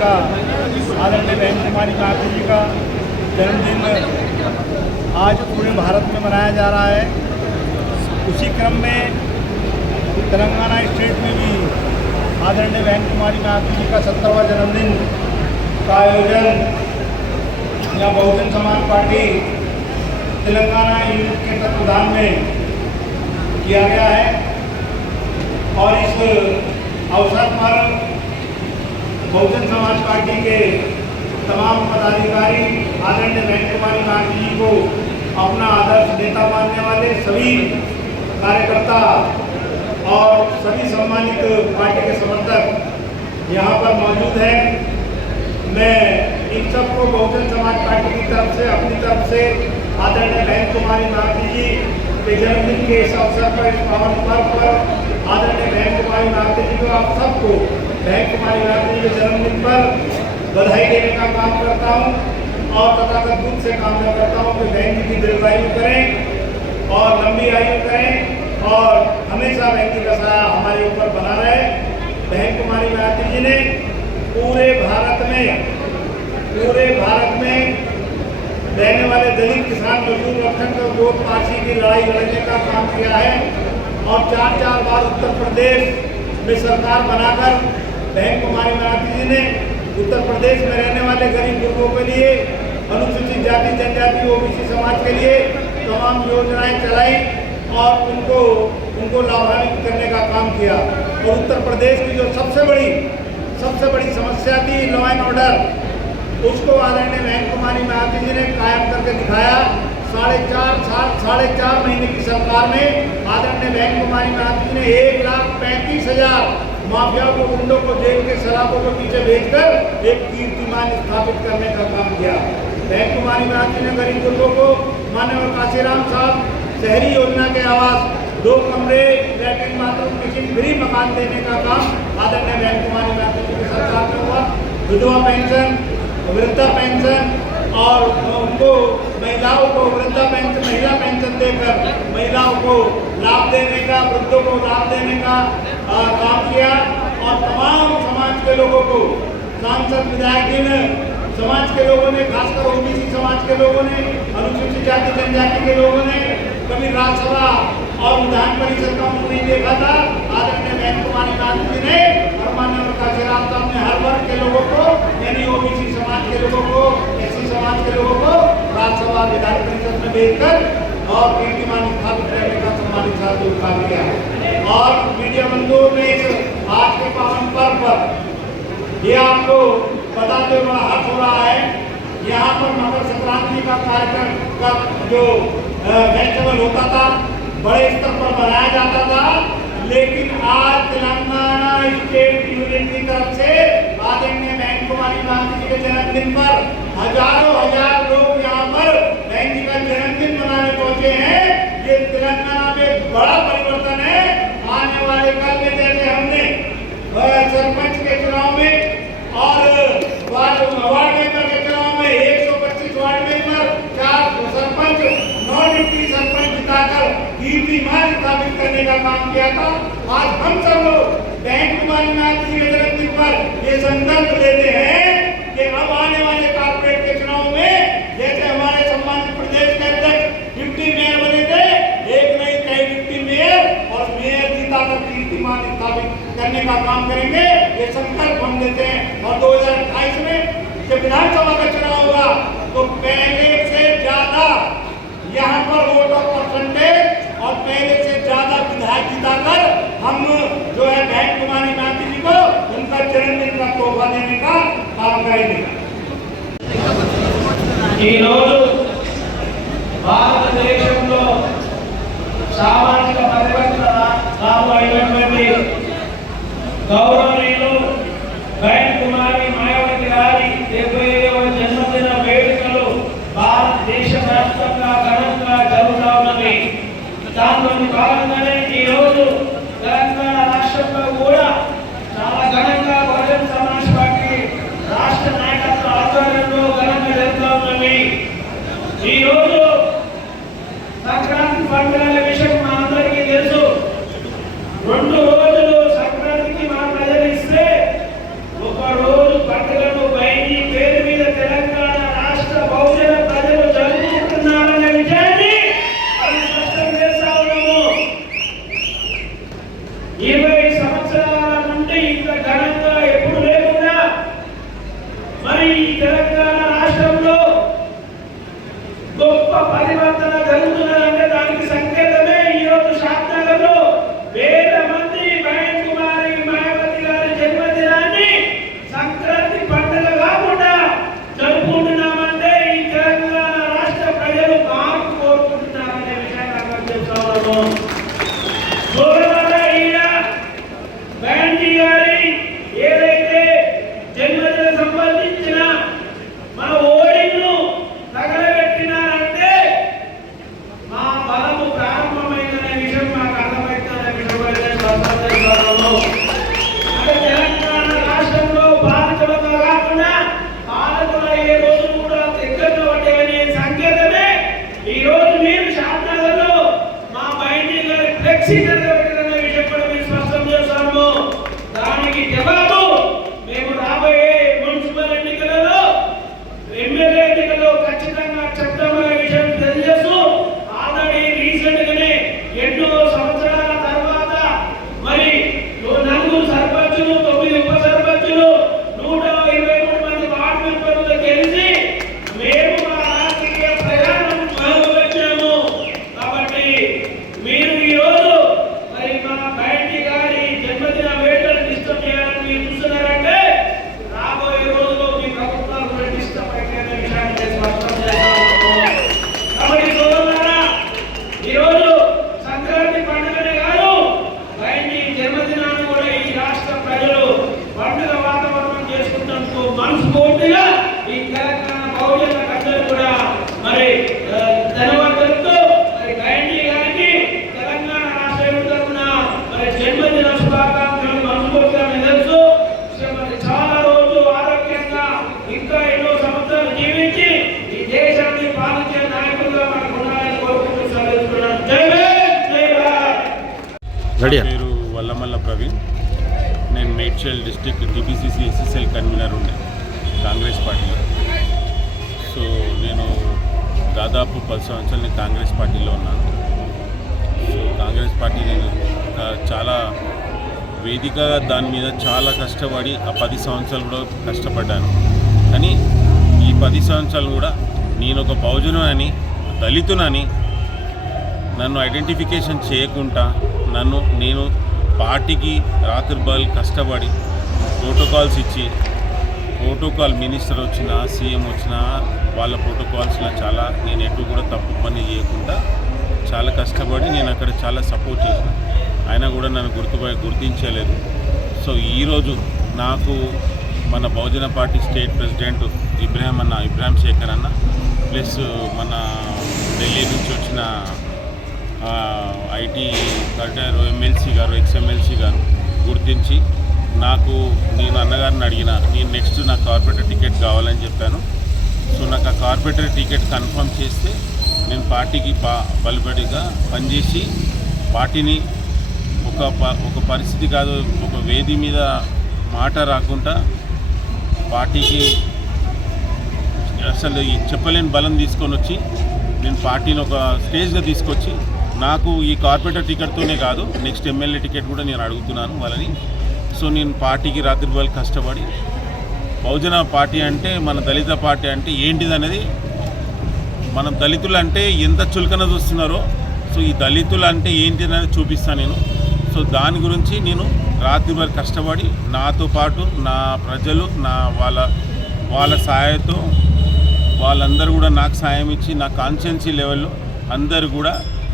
महानायिका आदरणीय बहन कुमारी गांधी जी का जन्मदिन आज पूरे भारत में मनाया जा रहा है। उसी क्रम में तेलंगाना स्टेट में भी आदरणीय बहन कुमारी गांधी जी का सत्तरवा जन्मदिन का आयोजन यहाँ बहुजन समाज पार्टी तेलंगाना यूनिट के तत्वाधान में किया गया है। और इस अवसर पर बहुजन समाज पार्टी के तमाम पदाधिकारी, आदरणीय बहन कुमारी गांधी जी को अपना आदर्श नेता मानने वाले सभी कार्यकर्ता और सभी सम्मानित पार्टी के समर्थक यहाँ पर मौजूद हैं। मैं इन सबको बहुजन समाज पार्टी की तरफ़ से, अपनी तरफ़ से आदरणीय बहन कुमारी गांधी जी के जन्मदिन के इस अवसर पर, इस पावन पर्व पर आदरणीय बहन कुमारी गांधी जी को आप सबको बहन कुमारी गांधी जी के जन्मदिन पर बधाई देने का काम करता हूँ और तथागत दूध से कामना करता हूँ कि बहन जी की दीर्घायु करें और लंबी आयु करें और हमेशा जी का साया हमारे ऊपर बना रहे। बहन कुमारी गांधी जी ने पूरे भारत में, पूरे भारत में रहने वाले दलित किसान मजदूर रक्षण और गोद पासी की लड़ाई लड़ने का काम किया है। और चार चार बार उत्तर प्रदेश में सरकार बनाकर बहन कुमारी गांधी जी ने उत्तर प्रदेश में रहने वाले गरीब लोगों के लिए, अनुसूचित जाति, जनजाति, ओबीसी समाज के लिए तमाम योजनाएँ चलाई और उनको उनको लाभान्वित करने का काम किया। और उत्तर प्रदेश की जो सबसे बड़ी सबसे बड़ी समस्या थी लॉ एंड ऑर्डर उसको आदरणीय बहन कुमारी गांधी जी ने कायम करके दिखाया। साढ़े चार साल साढ़े चार महीने की सरकार में आदरणीय बैंक कुमारी गांधी जी ने एक लाख पैंतीस हज़ार माफियाओं को, गुंडों को जेल के शराबों के पीछे भेजकर एक कीर्तिमान स्थापित करने का काम किया। बहन कुमारी गांधी ने गरीब लोगों को मानव काशीराम साहब शहरी योजना के आवास, दो कमरे लैट्रिन बाथरूम, किचन, फ्री मकान देने का काम आदरणीय बैंक कुमारी गांधी जी की सरकार में हुआ। विधवा पेंशन, वृद्धा पेंशन और उनको महिलाओं को वृद्धा पेंशन, महिला पेंशन देकर महिलाओं को लाभ देने का, वृद्धों को लाभ देने का काम किया और तमाम समाज के लोगों को, सांसद, विधायक जी ने, समाज के लोगों ने, खासकर ओबीसी समाज के लोगों ने, अनुसूचित जाति, जनजाति के लोगों ने कभी राज्यसभा और विधान परिषद का मुँह नहीं देखा था। आदरणीय बहन कुमारी गांधी जी ने और ने हर वर्ग के लोगों को यानी ओबीसी समाज के लोगों को एससी समाज के लोगों को राज्यसभा परिषद और कीर्तिमान स्थापित करने का सम्मानित साथी काम किया और मीडिया बंधुओं में इस आज के पावन पर्व पर ये आपको बताते हुए बड़ा हर्ष हो रहा है। यहाँ पर मकर संक्रांति का कार्यक्रम का जो फेस्टिवल होता था, बड़े स्तर पर मनाया जाता था। लेकिन आज तेलंगाना स्टेट यूनियन की तरफ़ से आदरणीय बहन कुमारी गांधी जी के जन्मदिन पर हज़ारों, हज़ार लोग बहन जी का जन्मदिन मनाने पहुँचे हैं, ये तेलंगाना में बड़ा परिवर्तन है। आने वाले कल में जैसे हमने सरपंच के चुनाव में और, वार्ड मेंबर के चुनाव में 125 वार्ड मेंबर, चार सरपंच, नौ डिप्टी सरपंच जिताकर कीर्तिमान स्थापित करने का काम किया था। आज हम सब लोग बहन कुमारी गांधी जी के जन्मदिन पर ये संकल्प लेते हैं कि अब आने वाले कारपोरेट के चुनाव में जैसे हमारे सम्मानित प्रदेश के अध्यक्ष डिप्टी मेयर बने थे एक नहीं कई डिप्टी मेयर और मेयर जीताकर कीर्तिमान स्थापित करने का काम करेंगे, ये संकल्प हम देते हैं। और दो में जब विधानसभा का चुनाव होगा तो पहले से ज़्यादा यहाँ पर वोट और परसेंटेज और पहले से ज़्यादा विधायक जिताकर हम जो है बहन कुमारी गांधी जी को उनका जन्मदिन का तोहफा देने का काम करेंगे। सामाजिक గౌరవనీయులు పేరు వల్లమల్ల ప్రవీణ్. నేను Medchal district TPCC SSL convener ఉండే కాంగ్రెస్ పార్టీలో. సో నేను దాదాపు పది సంవత్సరాలు నేను కాంగ్రెస్ పార్టీలో ఉన్నాను. సో కాంగ్రెస్ పార్టీ నేను చాలా వేదిక దాని మీద చాలా కష్టపడి ఆ పది సంవత్సరాలు కూడా కష్టపడ్డాను. కానీ ఈ పది సంవత్సరాలు కూడా నేను ఒక బహుజనని దళితునని నన్ను ఐడెంటిఫికేషన్ చేయకుండా నన్ను నేను పార్టీకి రాత్రిబాల్ కష్టపడి ప్రోటోకాల్స్ ఇచ్చి ప్రోటోకాల్ మినిస్టర్ వచ్చినా సీఎం వచ్చినా వాళ్ళ ప్రోటోకాల్స్లో చాలా నేను ఎటు కూడా తప్పు పని చేయకుండా చాలా కష్టపడి నేను అక్కడ చాలా సపోర్ట్ చేశాను ఆయన కూడా నన్ను గుర్తు గుర్తించలేదు. సో ఈరోజు నాకు మన Bahujan party state president Ibrahim అన్న ఇబ్రాహిం శేఖర్ అన్న ప్లస్ మన ఢిల్లీ నుంచి వచ్చిన ఐటీ కలెక్టర్ ఎమ్మెల్సీ గారు ఎక్స్ఎమ్మెల్సీ గారు గుర్తించి నాకు నేను అన్నగారిని అడిగిన నేను నెక్స్ట్ నాకు కార్పొరేటర్ టికెట్ కావాలని చెప్పాను. సో నాకు ఆ కార్పొరేటర్ టికెట్ కన్ఫర్మ్ చేస్తే నేను పార్టీకి బా బలపడిగా పనిచేసి పార్టీని ఒక ప- ఒక పరిస్థితి కాదు ఒక వేది మీద మాట రాకుండా పార్టీకి అసలు చెప్పలేని బలం తీసుకొని వచ్చి నేను పార్టీని ఒక స్టేజ్గా తీసుకొచ్చి నాకు ఈ కార్పొరేటర్ టికెట్తోనే కాదు నెక్స్ట్ ఎమ్మెల్యే టికెట్ కూడా నేను అడుగుతున్నాను వాళ్ళని. సో నేను పార్టీకి రాత్రి వాళ్ళు కష్టపడి బహుజన పార్టీ అంటే మన దళిత పార్టీ అంటే ఏంటిది అనేది మన దళితులు అంటే ఎంత చులకన చూస్తున్నారో సో ఈ దళితులు అంటే ఏంటి అనేది చూపిస్తాను నేను. సో దాని గురించి నేను రాత్రి వారు కష్టపడి నాతో పాటు నా ప్రజలు నా వాళ్ళ వాళ్ళ సాయంతో వాళ్ళందరూ కూడా నాకు సాయం ఇచ్చి నా కాన్షియన్సీ లెవెల్లో అందరు కూడా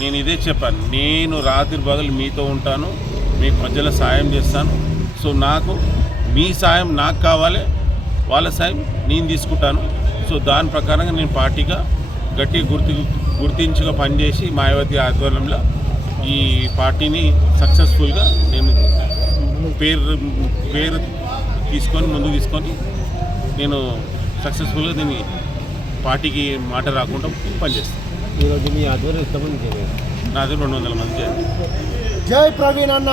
నేను ఇదే చెప్పాను. నేను రాత్రి పగలు మీతో ఉంటాను మీ ప్రజల సాయం చేస్తాను. సో నాకు మీ సాయం నాకు కావాలి వాళ్ళ సాయం నేను తీసుకుంటాను. సో దాని ప్రకారంగా నేను పార్టీగా గట్టి గుర్తు గుర్తించుగా పనిచేసి మాయావతి ఆధ్వర్యంలో ఈ పార్టీని సక్సెస్ఫుల్గా నేను పేరు పేరు తీసుకొని ముందు తీసుకొని నేను సక్సెస్ఫుల్గా దీన్ని పార్టీకి మాట రాకుండా పనిచేస్తాను. ఈరోజు మీ ఆధ్వర్యం ఎంతమంది చేయాలి నాది రెండు వందల మంది చేయాలి జై ప్రవీణ్ అన్న